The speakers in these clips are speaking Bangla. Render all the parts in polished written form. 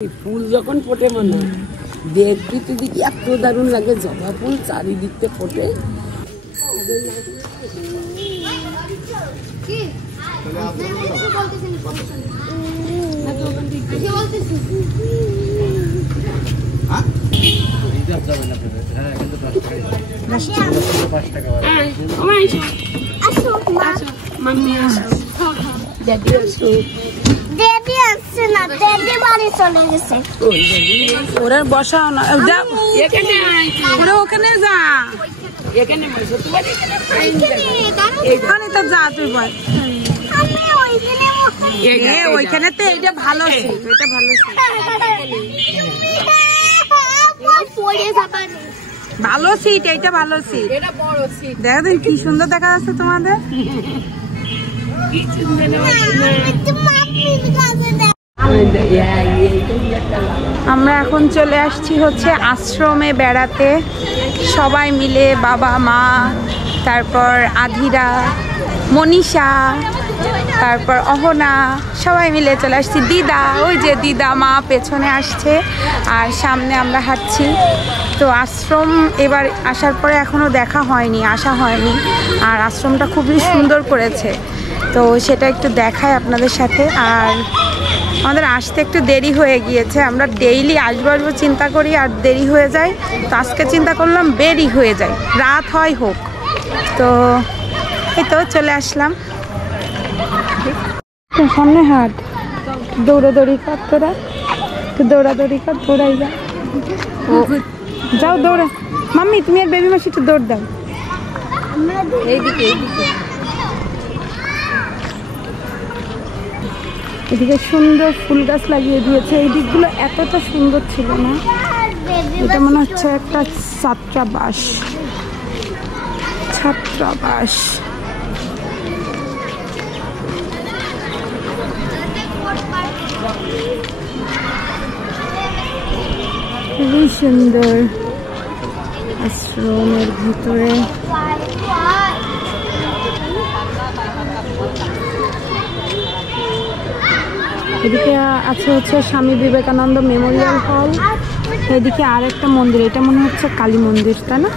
ফুল যখন ফোটে মনে দেখতে দেখি এত দারুণ লাগে, জবা ফুল চারিদিকতে ফোটে। ওরা বসাও না, ওখানে যা, এখানে তো যা তুই বল। ওইখানে তো এটা ভালো, এটা ভালো ভালো সিট, এইটা ভালো সিট, দেখো তুমি কি সুন্দর দেখা যাচ্ছে তোমাদের। আমরা এখন চলে আসছি হচ্ছে আশ্রমে বেড়াতে, সবাই মিলে, বাবা মা, তারপর আধিরা, মনীষা, তারপর অহনা, সবাই মিলে চলে আসছি। দিদা, ওই যে দিদা মা পেছনে আসছে আর সামনে আমরা হাঁটছি। তো আশ্রম এবার আসার পরে এখনও দেখা হয়নি, আসা হয়নি, আর আশ্রমটা খুবই সুন্দর করেছে, তো সেটা একটু দেখাই আপনাদের সাথে। আর আমাদের আসতে একটু দেরি হয়ে গিয়েছে, আমরা ডেইলি আসবো আসবো চিন্তা করি আর দেরি হয়ে যায়, তো আজকে চিন্তা করলাম দেরি হয়ে যায়, রাত হয় হোক, তো এই তো চলে আসলাম। সামনে হাট, দৌড়াদৌড়ি কর, তোরা তো দৌড়াদৌড়ি কর, দৌড়াই যা, যাও দৌড়া। মাম্মি তুমি আর বেবি মাসি একটু দৌড় দাও। এইদিকে এইদিকে এদিকে সুন্দর ফুল গাছ লাগিয়ে দিয়েছে, এই দিকগুলো এতটা সুন্দর ছিল না। এটা মনে হচ্ছে একটা ছাত্রাবাস, ছাত্রাবাস। খুবই সুন্দর আশ্রমের ভিতরে। এদিকে আছে হচ্ছে স্বামী বিবেকানন্দ মেমোরিয়াল হল, এদিকে আর একটা মন্দির, এটা মনে হচ্ছে কালী মন্দির, তাই না?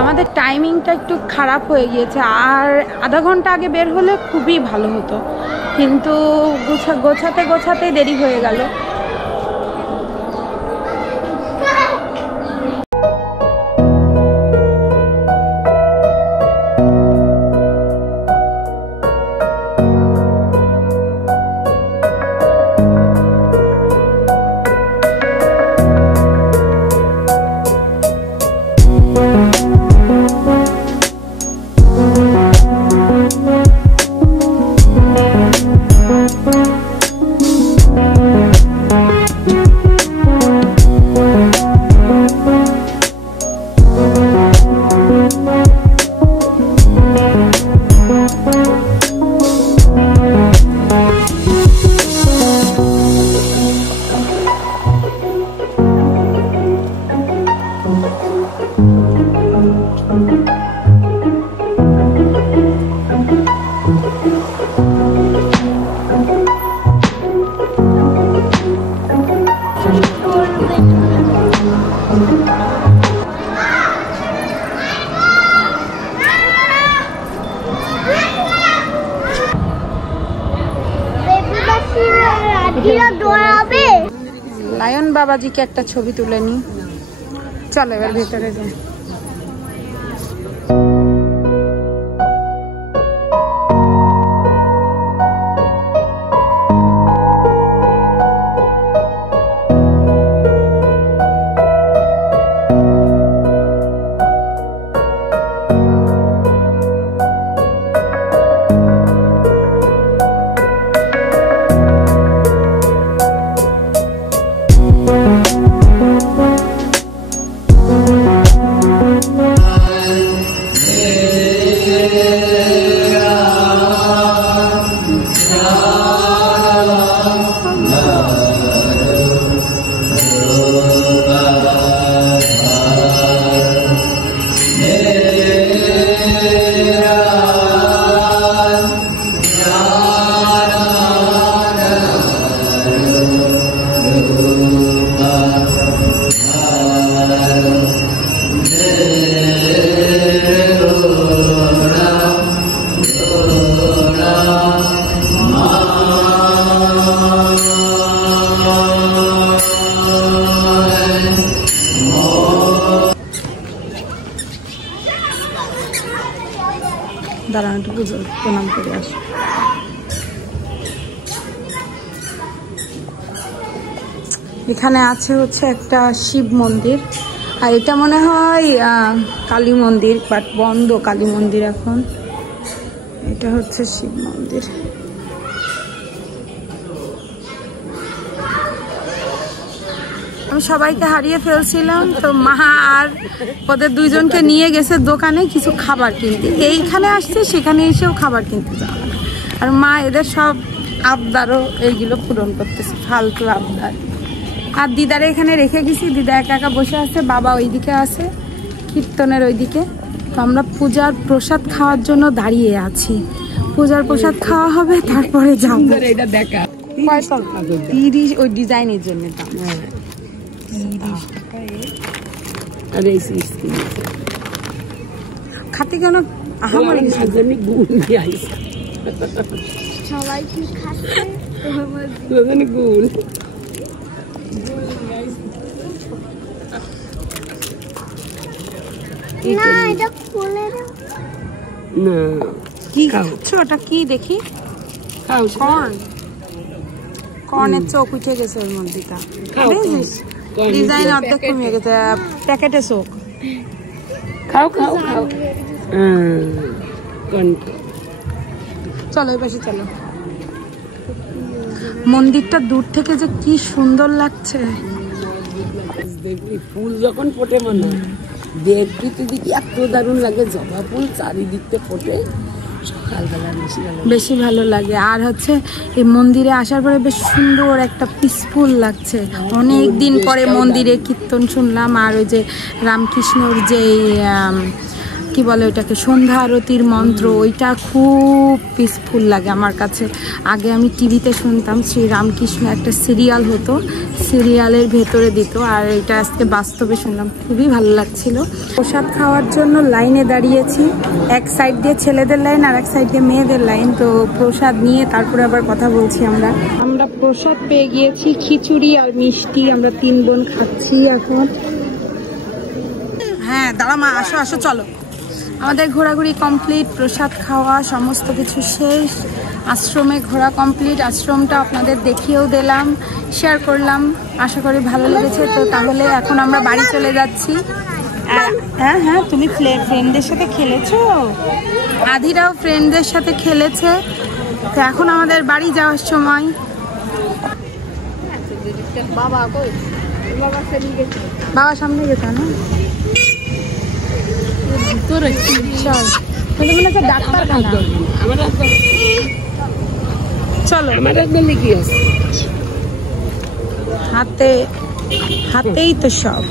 আমাদের টাইমিংটা একটু খারাপ হয়ে গিয়েছে, আর আধা ঘন্টা আগে বের হলে খুবই ভালো হতো, কিন্তু গোছাতে গোছাতে দেরি হয়ে গেল। লায়ন বাবাজিকে একটা ছবি তুলে নি, চলো এবার ভেতরে যাই। দাঁড়ান একটু পুজো প্রণাম করে আসি। এখানে আছে হচ্ছে একটা শিব মন্দির, আর এটা মনে হয় কালী মন্দির, বাট বন্ধ কালী মন্দির এখন। এটা হচ্ছে শিব মন্দির। আমি সবাইকে হারিয়ে ফেলছিলাম, তো মা আর ওদের দুইজনকে নিয়ে গেছে দোকানে কিছু খাবার কিনতে। এইখানে আসছে, সেখানে এসেও খাবার কিনতে যাওয়া, আর মা এদের সব আবদারও এইগুলো পূরণ করতেছে, ফালতু আবদার। আর দিদারে এখানে রেখে গেছি, দিদা একা একা বসে আছে, বাবা ওইদিকে আছে কীর্তনের ওইদিকে। তো আমরা পূজার প্রসাদ খাওয়ার জন্য দাঁড়িয়ে আছি। পূজার প্রসাদ খাওয়া হবে, তারপরে যাবো। এটা দেখা 30 ওই ডিজাইনের জন্য দাম। খাতে কেন সবাই কি খাচ্ছে গুল না, এটা খুলে না। কি খাচ্ছ? ওটা কি দেখি? কর্ন। কর্নের চোখ উঠে গেছে ওর মধ্যেটা। ডিজাইন অর্ধেক কমে গেছে, প্যাকেটে চোখ। খাও খাও খাও। চলো এই পাশে চলো। মন্দিরটা দূর থেকে যে কি সুন্দর লাগছে। ফুল যখন ফোটে মনে দেখতে দেখি এত দারুণ লাগে। জবা ফুল চারিদিকতে ফোটে, সকালবেলা বেশি ভালো লাগে। আর হচ্ছে এই মন্দিরে আসার পরে বেশ সুন্দর একটা পিসফুল লাগছে। অনেক দিন পরে মন্দিরে কীর্তন শুনলাম, আর ওই যে রামকৃষ্ণর যে কি বলে ওইটাকে, সন্ধ্যা আরতির মন্ত্র, ওইটা খুব পিসফুল লাগে আমার কাছে। আগে আমি টিভিতে শুনতাম, শ্রী রামকৃষ্ণ একটা সিরিয়াল হতো, সিরিয়ালের ভেতরে দিত, আর এটা আজকে বাস্তবে শুনলাম, খুবই ভালো লাগছিল। প্রসাদ খাওয়ার জন্য লাইনে দাঁড়িয়েছি, এক সাইড দিয়ে ছেলেদের লাইন আর এক সাইড দিয়ে মেয়েদের লাইন। তো প্রসাদ নিয়ে তারপরে আবার কথা বলছি। আমরা প্রসাদ পেয়ে গিয়েছি, খিচুড়ি আর মিষ্টি। আমরা 3 বোন খাচ্ছি এখন। হ্যাঁ দাঁড়া মা, আসো আসো চলো। আমাদের ঘোরাঘুরি কমপ্লিট, প্রসাদ খাওয়া সমস্ত কিছু শেষ, আশ্রমে ঘোরা কমপ্লিট। আশ্রমটা আপনাদের দেখিয়েও দিলাম, শেয়ার করলাম, আশা করি ভালো লেগেছে। তো তাহলে এখন আমরা বাড়ি চলে যাচ্ছি। হ্যাঁ হ্যাঁ, তুমি ফ্রেন্ডদের সাথে খেলেছো? আধিরাও ফ্রেন্ডদের সাথে খেলেছে। তো এখন আমাদের বাড়ি যাওয়ার সময়। বাবা সামনে গেছে না? চলো হাতেই তো সব।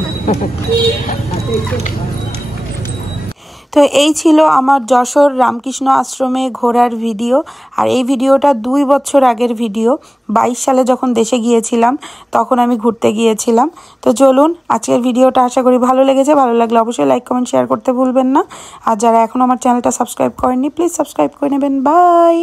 তো এই ছিল আমার যশোর রামকৃষ্ণ আশ্রমে ঘোরার ভিডিও। আর এই ভিডিওটা 2 বছর আগের ভিডিও, 22 সালে যখন দেশে গিয়েছিলাম তখন আমি ঘুরতে গিয়েছিলাম। তো চলুন, আজকের ভিডিওটা আশা করি ভালো লেগেছে। ভালো লাগলে অবশ্যই লাইক কমেন্ট শেয়ার করতে ভুলবেন না। আর যারা এখন আমার চ্যানেলটা সাবস্ক্রাইব করেননি, প্লিজ সাবস্ক্রাইব করে নেবেন। বাই।